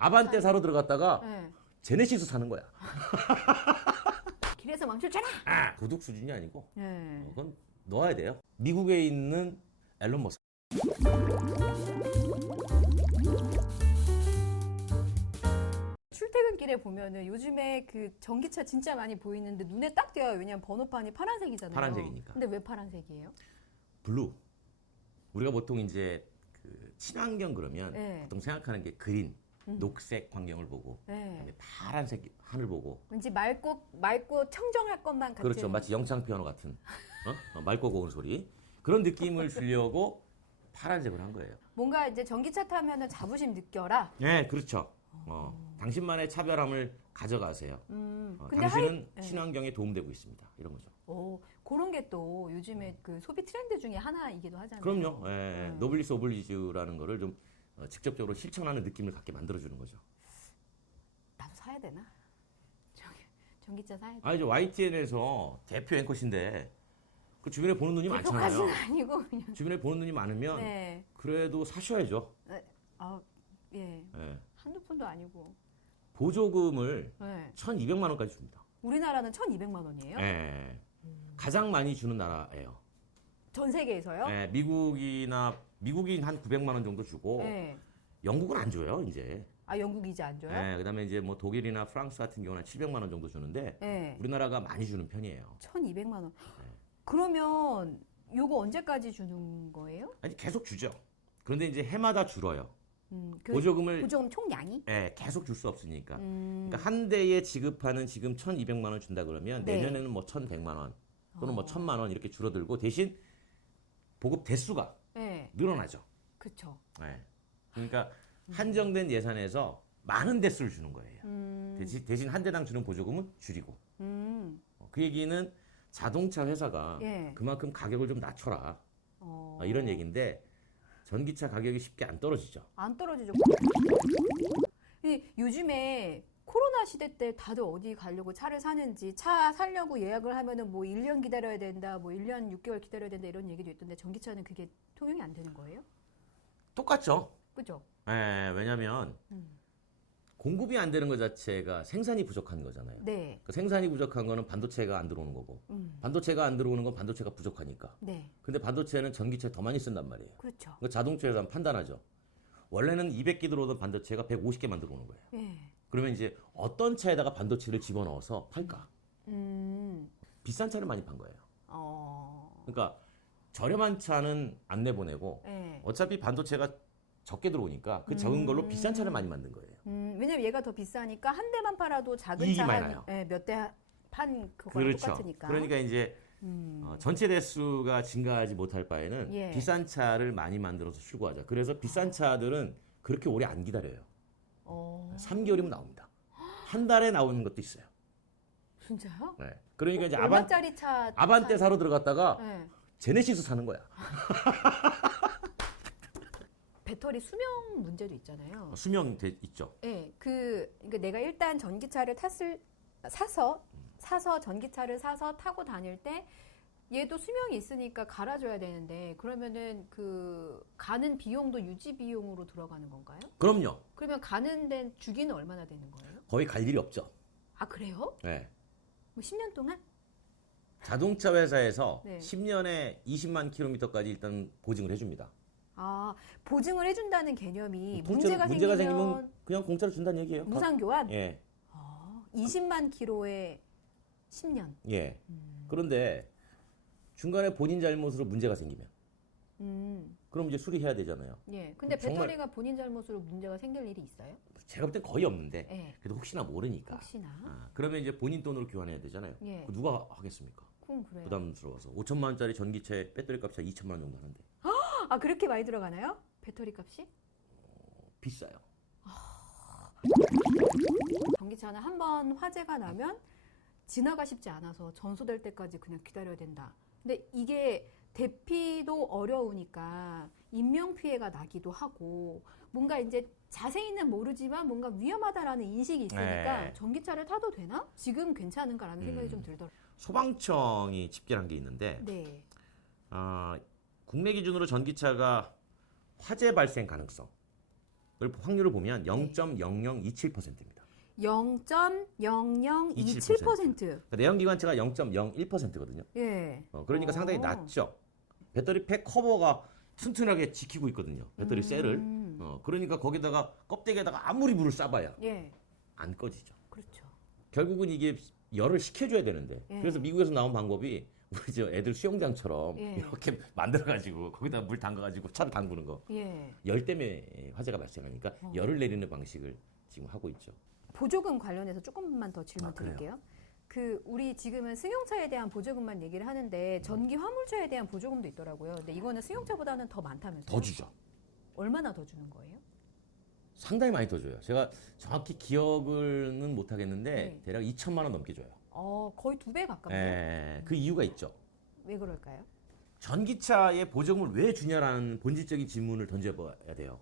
아반떼 사러 들어갔다가 네. 제네시스 사는 거야. 길에서 멈췄잖아. 도둑 수준이 아니고 네. 그건 넣어야 돼요. 미국에 있는 앨런 머스크. 출퇴근길에 보면은 요즘에 그 전기차 진짜 많이 보이는데 눈에 딱 띄어요. 왜냐면 번호판이 파란색이잖아요. 파란색이니까. 근데 왜 파란색이에요? 블루. 우리가 보통 이제 그 친환경 그러면 네. 보통 생각하는 게 그린, 녹색 광경을 보고 네. 그다음에 파란색 하늘 보고. 왠지 맑고 청정할 것만 같은. 그렇죠. 마치 영창 피아노 같은 맑고 고운 소리. 그런 느낌을 주려고 파란색을 한 거예요. 뭔가 이제 전기차 타면은 자부심 느껴라. 네, 그렇죠. 당신만의 차별함을 가져가세요. 근데 당신은 네. 친환경에 도움되고 있습니다. 이런 거죠. 그런 게 또 요즘에 그 소비 트렌드 중에 하나이기도 하잖아요. 그럼요. 노블리스 오블리주라는 거를 좀 직접적으로 실천하는 느낌을 갖게 만들어주는 거죠. 나도 사야 되나? 전기차 사야 돼. 이제 YTN에서 대표 앵커신데 그 주변에 보는 눈이 많잖아요. 대표까지는 아니고 그냥. 주변에 보는 눈이 많으면 네. 그래도 사셔야죠. 예. 예. 한두 푼도 아니고. 보조금을 네. 1,200만 원까지 줍니다. 우리나라는 1,200만 원이에요? 예. 가장 많이 주는 나라예요. 전 세계에서요? 예, 미국인 한 900만 원 정도 주고 네. 영국은 안 줘요, 이제. 영국 이제 안 줘요? 예, 그다음에 이제 뭐 독일이나 프랑스 같은 경우는 700만 원 정도 주는데 네. 우리나라가 많이 주는 편이에요. 1,200만 원. 그러면 요거 언제까지 주는 거예요? 아니 계속 주죠. 그런데 이제 해마다 줄어요. 그 보조금을 보조금 총량이? 계속 줄 수 없으니까. 그러니까 한 대에 지급하는 지금 1,200만 원 준다 그러면 네. 내년에는 뭐 1,100만 원 또는 뭐 1,000만 원 이렇게 줄어들고 대신 보급 대수가 네. 늘어나죠. 그쵸. 그러니까 한정된 예산에서 많은 대수를 주는 거예요. 대신 한 대당 주는 보조금은 줄이고. 그 얘기는 자동차 회사가 예. 그만큼 가격을 좀 낮춰라. 이런 얘기인데 전기차 가격이 쉽게 안 떨어지죠. 안 떨어지죠. 요즘에 코로나 시대 때 다들 어디 가려고 차를 사는지 차 사려고 예약을 하면은 뭐 1년 기다려야 된다, 뭐 1년 6개월 기다려야 된다 이런 얘기도 있던데 전기차는 그게 통용이 안 되는 거예요? 똑같죠. 그죠? 왜냐면 공급이 안 되는 것 자체가 생산이 부족한 거잖아요. 네. 그 생산이 부족한 거는 반도체가 안 들어오는 거고 반도체가 안 들어오는 건 반도체가 부족하니까. 네. 근데 반도체는 전기체 더 많이 쓴단 말이에요. 그렇죠. 그 자동차 회사는 판단하죠. 원래는 200개 들어오던 반도체가 150개만 들어오는 거예요. 예. 그러면 이제 어떤 차에다가 반도체를 집어넣어서 팔까? 비싼 차를 많이 판 거예요. 그러니까 저렴한 차는 안 내보내고 예. 어차피 반도체가 적게 들어오니까 그 적은 걸로 비싼 차를 많이 만든 거예요. 왜냐면 얘가 더 비싸니까 한 대만 팔아도 작은 이익이 차 많이 나요. 몇 대 판 그거랑 그렇죠. 똑같으니까. 그러니까 이제 전체 대수가 증가하지 못할 바에는 예. 비싼 차를 많이 만들어서 출고하자. 그래서 비싼 차들은 그렇게 오래 안 기다려요. 3개월이면 나옵니다. 한 달에 나오는 것도 있어요. 진짜요? 네. 그러니까 이제 얼마짜리 차? 아반떼 사러 들어갔다가 네. 제네시스 사는 거야. 배터리 수명 문제도 있잖아요. 수명 있죠. 네, 그러니까 내가 일단 전기차를 사서 전기차를 사서 타고 다닐 때 얘도 수명이 있으니까 갈아줘야 되는데 그러면은 그 가는 비용도 유지 비용으로 들어가는 건가요? 그럼요. 그러면 가는 데는 주기는 얼마나 되는 거예요? 거의 갈 일이 없죠. 아 그래요? 네. 뭐 10년 동안? 자동차 회사에서 네. 10년에 20만 킬로미터까지 일단 보증을 해줍니다. 보증을 해준다는 개념이 문제가 생기면 그냥 공짜로 준다는 얘기예요. 무상 교환? 예. 20만 킬로에 10년. 예. 그런데 중간에 본인 잘못으로 문제가 생기면 그럼 이제 수리해야 되잖아요. 예. 근데 정말- 배터리가 본인 잘못으로 문제가 생길 일이 있어요? 제가 볼 땐 거의 없는데 예. 그래도 혹시나 모르니까. 혹시나. 그러면 이제 본인 돈으로 교환해야 되잖아요. 예. 그거 누가 하겠습니까? 그럼 그래요. 부담스러워서 5천만 원짜리 전기체 배터리 값이 2천만 원 정도 하는데 그렇게 많이 들어가나요? 배터리 값이? 비싸요. 전기차는 한번 화재가 나면 진화가 쉽지 않아서 전소될 때까지 그냥 기다려야 된다. 근데 이게 대피도 어려우니까 인명피해가 나기도 하고 뭔가 이제 자세히는 모르지만 뭔가 위험하다라는 인식이 있으니까 네. 전기차를 타도 되나? 지금 괜찮은가라는 생각이 좀 들더라고요. 소방청이 집계한 게 있는데 네. 국내 기준으로 전기차가 화재 발생 가능성 확률을 보면 0.0027%입니다. 0.0027%. 그러니까 내연기관차가 0.01%거든요. 예. 그러니까 상당히 낮죠. 배터리 팩 커버가 튼튼하게 지키고 있거든요. 배터리 셀을. 그러니까 거기다가 껍데기에다가 아무리 물을 쏴봐야 예. 안 꺼지죠. 그렇죠. 결국은 이게 열을 식혀줘야 되는데 예. 그래서 미국에서 나온 방법이 우리 저 애들 수영장처럼 예. 이렇게 만들어가지고 거기다 물 담가가지고 차를 담그는 거. 예. 열 때문에 화재가 발생하니까 열을 내리는 방식을 지금 하고 있죠. 보조금 관련해서 조금만 더 질문 그래요? 드릴게요. 우리 지금은 승용차에 대한 보조금만 얘기를 하는데 전기 화물차에 대한 보조금도 있더라고요. 근데 이거는 승용차보다는 더 많다면서요? 더 주죠. 얼마나 더 주는 거예요? 상당히 많이 더 줘요. 제가 정확히 기억을는 못 하겠는데 네. 대략 2천만 원 넘게 줘요. 거의 2배 가깝네요. 그 이유가 있죠. 왜 그럴까요? 전기차에 보조금을 왜 주냐라는 본질적인 질문을 던져봐야 돼요.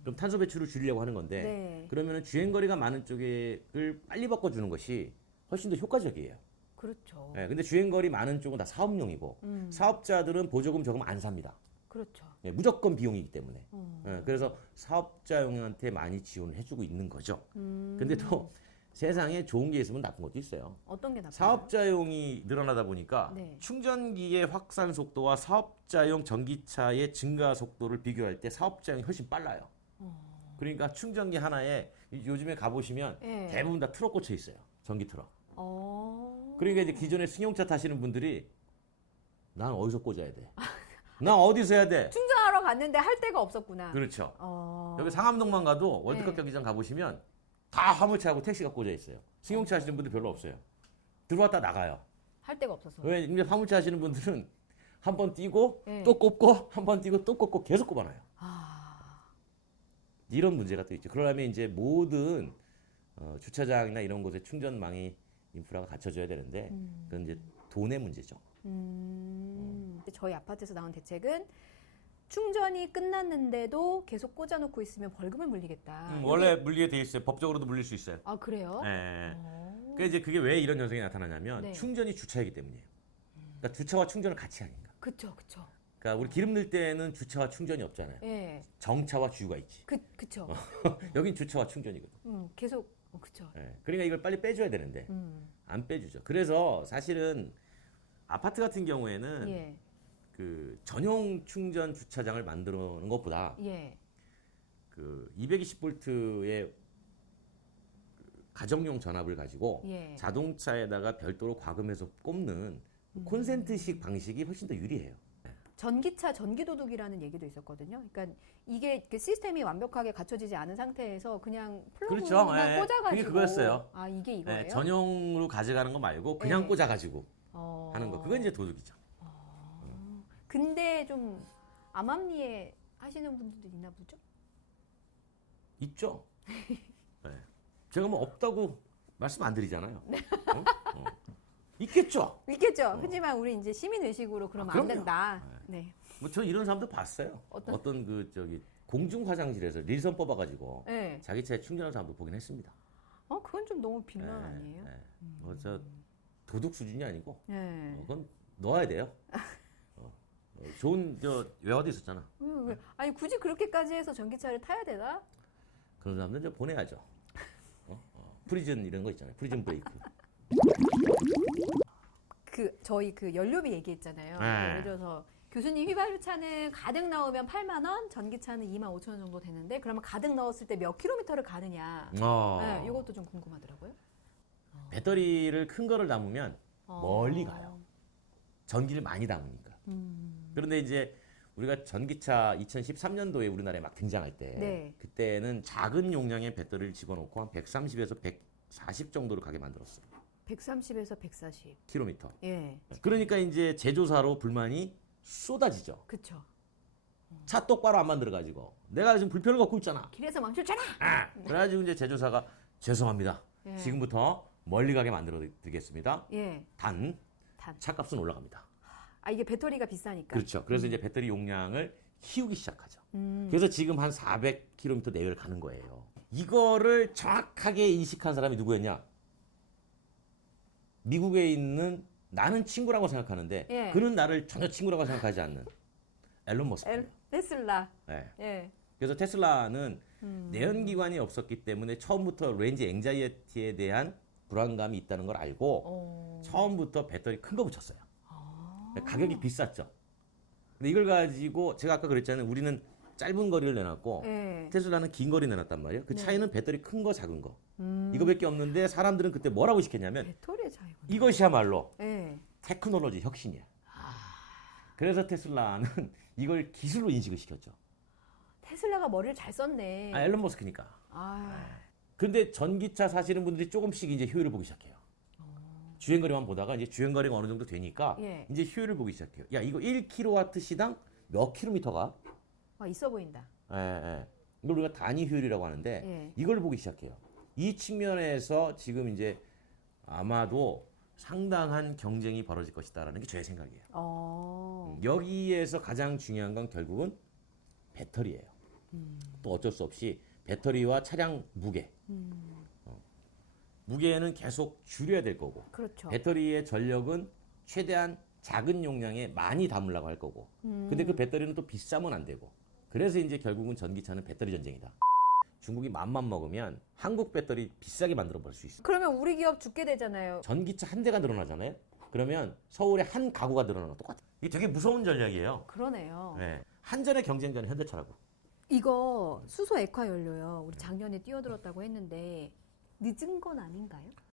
그럼 탄소 배출을 줄이려고 하는 건데 네. 그러면은 주행거리가 많은 쪽을 빨리 바꿔주는 것이 훨씬 더 효과적이에요. 그렇죠. 근데 주행거리 많은 쪽은 다 사업용이고 사업자들은 보조금 적으면 안 삽니다. 그렇죠. 무조건 비용이기 때문에. 그래서 사업자용한테 많이 지원을 해주고 있는 거죠. 근데 또 세상에 좋은 게 있으면 나쁜 것도 있어요. 어떤 게 나빠요? 사업자용이 늘어나다 보니까 네. 충전기의 확산 속도와 사업자용 전기차의 증가 속도를 비교할 때 사업자용이 훨씬 빨라요. 그러니까 충전기 하나에 요즘에 가보시면 네. 대부분 다 트럭 꽂혀 있어요. 전기 트럭. 어. 그러니까 이제 기존에 승용차 타시는 분들이 난 어디서 꽂아야 돼? 난 어디서 해야 돼? 충전하러 갔는데 할 데가 없었구나. 그렇죠. 어. 여기 상암동만 가도 월드컵 네. 경기장 가보시면 다 화물차하고 택시가 꽂아 있어요. 승용차 하시는 분들 별로 없어요. 들어왔다 나가요. 할 데가 없어서. 왜? 근데 화물차 하시는 분들은 한 번 뛰고 네. 또 꽂고 한 번 뛰고 또 꽂고 계속 꼽아놔요. 아. 이런 문제가 또 있죠. 그러려면 이제 모든 주차장이나 이런 곳에 충전망이 인프라가 갖춰져야 되는데 그건 이제 돈의 문제죠. 근데 저희 아파트에서 나온 대책은 충전이 끝났는데도 계속 꽂아놓고 있으면 벌금을 물리겠다. 원래 물리게 돼 있어요. 법적으로도 물릴 수 있어요. 아 그래요? 예. 어. 그러니까 이제 그게 왜 이런 현상이 나타나냐면 네. 충전이 주차이기 때문이에요. 그러니까 주차와 충전을 같이 하니까. 그쵸 그쵸. 그러니까 우리 기름 넣을 때는 주차와 충전이 없잖아요. 예. 정차와 주유가 있지. 그쵸. 여긴 주차와 충전이거든. 계속 그쵸. 예. 그러니까 이걸 빨리 빼줘야 되는데 안 빼주죠. 그래서 사실은 아파트 같은 경우에는 예. 그 전용 충전 주차장을 만들어 놓은 것보다 예. 그 220V의 가정용 전압을 가지고 예. 자동차에다가 별도로 과금해서 꼽는 콘센트식 방식이 훨씬 더 유리해요. 전기차 전기도둑이라는 얘기도 있었거든요. 그러니까 이게 그 시스템이 완벽하게 갖춰지지 않은 상태에서 그냥 플러그만 그렇죠. 예. 꽂아가지고 그게 그거였어요. 아 이게 이거예요? 예, 전용으로 가져가는 거 말고 그냥 예. 꽂아가지고 어. 하는 거. 그건 이제 도둑이죠. 근데 좀 암암리에 하시는 분들도 있나 보죠? 있죠. 예. 제가 뭐 없다고 말씀 안 드리잖아요. 네. 어? 있겠죠. 있겠죠. 하지만 우리 이제 시민 의식으로 그러면 안 그럼요. 된다. 네. 뭐 저 이런 사람도 봤어요. 어떤 그 저기 공중 화장실에서 릴선 뽑아가지고 네. 자기 차에 충전하는 사람도 보긴 했습니다. 그건 좀 너무 빈면 아니에요? 뭐저 도둑 수준이 아니고 네. 그건 넣어야 돼요. 좋은 저 외화도 있었잖아. 아니 굳이 그렇게까지 해서 전기차를 타야 되나? 그런 사람들 이제 보내야죠. 프리즌 이런 거 있잖아요. 프리즌 브레이크. 저희 그 연료비 얘기했잖아요. 네. 예를 들어서 교수님 휘발유차는 가득 넣으면 8만 원, 전기차는 2만 5천 원 정도 되는데 그러면 가득 넣었을 때 몇 킬로미터를 가느냐? 네, 이것도 좀 궁금하더라고요. 배터리를 큰 거를 담으면 멀리 가요. 전기를 많이 담으니까. 그런데 이제 우리가 전기차 2013년도에 우리나라에 막 등장할 때 네. 그때는 작은 용량의 배터리를 집어넣고 한 130에서 140 정도로 가게 만들었어요. 130에서 140. 킬로미터. 예, 그러니까 이제 제조사로 불만이 쏟아지죠. 그쵸. 차 똑바로 안 만들어가지고 내가 지금 불편을 겪고 있잖아. 길에서 멈췄잖아. 그래가지고 이제 제조사가 죄송합니다. 예. 지금부터 멀리 가게 만들어 드리겠습니다. 예, 단 단. 차값은 올라갑니다. 아 이게 배터리가 비싸니까. 그렇죠. 그래서 이제 배터리 용량을 키우기 시작하죠. 그래서 지금 한 400km 내외를 가는 거예요. 이거를 정확하게 인식한 사람이 누구였냐? 미국에 있는 나는 친구라고 생각하는데 예. 그는 나를 전혀 친구라고 생각하지 않는 앨런 머스크. 테슬라. 네. 예. 그래서 테슬라는 내연기관이 없었기 때문에 처음부터 렌즈 앵자이어티에 대한 불안감이 있다는 걸 알고 처음부터 배터리 큰 거 붙였어요. 가격이 비쌌죠. 근데 이걸 가지고 제가 아까 그랬잖아요. 우리는 짧은 거리를 내놨고 네. 테슬라는 긴 거리 내놨단 말이에요. 그 네. 차이는 배터리 큰 거 작은 거. 이거밖에 없는데 사람들은 그때 뭐라고 시켰냐면 배터리의 차이구나. 이것이야말로 네. 테크놀로지 혁신이야. 그래서 테슬라는 이걸 기술로 인식을 시켰죠. 테슬라가 머리를 잘 썼네. 아, 앨런 머스크니까. 아, 근데 전기차 사시는 분들이 조금씩 이제 효율을 보기 시작해요. 주행거리만 보다가 이제 주행거리가 어느 정도 되니까 예. 이제 효율을 보기 시작해요. 야, 이거 1kW 시당 몇 킬로미터가? 있어 보인다. 예, 예. 이걸 우리가 단위 효율이라고 하는데 예. 이걸 보기 시작해요. 이 측면에서 지금 이제 아마도 상당한 경쟁이 벌어질 것이다라는 게 제 생각이에요. 여기에서 가장 중요한 건 결국은 배터리예요. 또 어쩔 수 없이 배터리와 차량 무게. 무게는 계속 줄여야 될 거고 그렇죠. 배터리의 전력은 최대한 작은 용량에 많이 담으려고 할 거고 근데 그 배터리는 또 비싸면 안 되고 그래서 이제 결국은 전기차는 배터리 전쟁이다. 중국이 맘만 먹으면 한국 배터리 비싸게 만들어 볼 수 있어. 그러면 우리 기업 죽게 되잖아요. 전기차 한 대가 늘어나잖아요. 그러면 서울에 한 가구가 늘어나는 거 똑같아. 이게 되게 무서운 전략이에요. 그러네요. 네. 한전의 경쟁자는 현대차라고. 이거 수소 액화 연료요. 우리 작년에 뛰어들었다고 했는데 늦은 건 아닌가요?